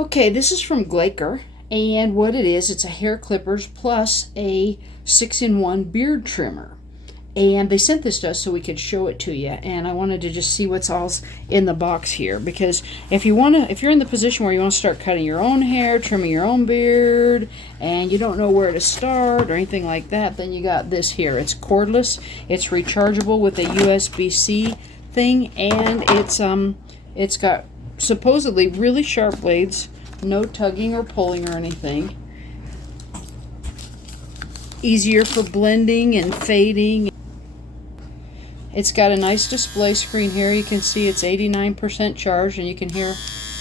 Okay, this is from GLAKER, and what it is, it's a hair clippers plus a 6-in-1 beard trimmer. And they sent this to us so we could show it to you, and I wanted to just see what's all in the box here, because if you're in the position where you want to start cutting your own hair, trimming your own beard, and you don't know where to start or anything like that, then you got this here. It's cordless, it's rechargeable with a USB-C thing, and it's got supposedly really sharp blades, no tugging or pulling or anything. Easier for blending and fading. It's got a nice display screen here. You can see it's 89% charged, and you can hear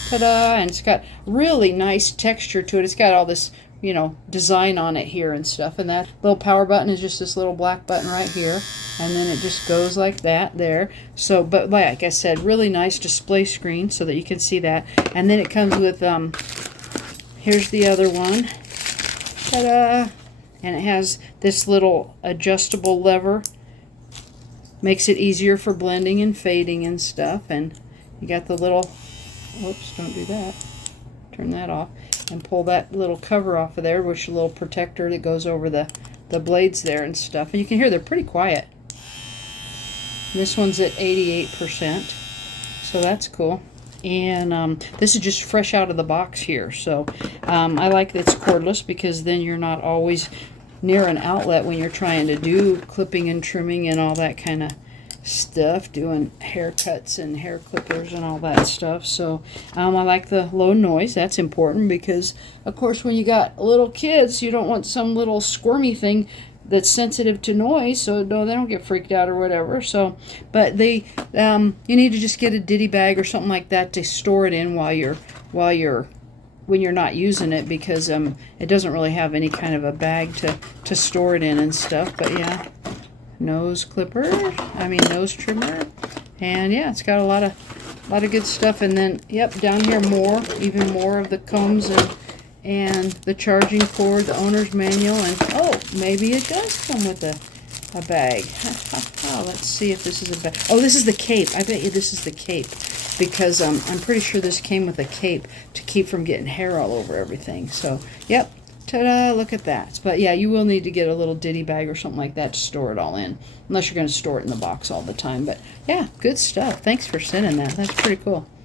ta-da, and it's got really nice texture to it. It's got all this, you know, design on it here and stuff, and that little power button is just this little black button right here, and then it just goes like that there. So, but like I said, really nice display screen so that you can see that. And then it comes with here's the other one, ta-da, and it has this little adjustable lever. Makes it easier for blending and fading and stuff. And you got the little, whoops, don't do that. Turn that off and pull that little cover off of there, which is a little protector that goes over the blades there and stuff. And you can hear they're pretty quiet. This one's at 88%, so that's cool. And this is just fresh out of the box here. So I like that it's cordless, because then you're not always near an outlet when you're trying to do clipping and trimming and all that kind of stuff, doing haircuts and hair clippers and all that stuff. So I like the low noise. That's important, because of course when you got little kids, you don't want some little squirmy thing that's sensitive to noise, so no, they don't get freaked out or whatever. So, but they you need to just get a ditty bag or something like that to store it in when you're not using it, because it doesn't really have any kind of a bag to store it in and stuff. But yeah, nose trimmer, and yeah, it's got a lot of good stuff. And then yep, down here even more of the combs and the charging cord, the owner's manual, and oh, maybe it does come with a bag. Let's see if this is a bag. Oh, this is the cape. I bet you this is the cape, because I'm pretty sure this came with a cape to keep from getting hair all over everything. So yep, ta-da, look at that. But yeah, you will need to get a little ditty bag or something like that to store it all in, unless you're going to store it in the box all the time. But yeah, good stuff. Thanks for sending that. That's pretty cool.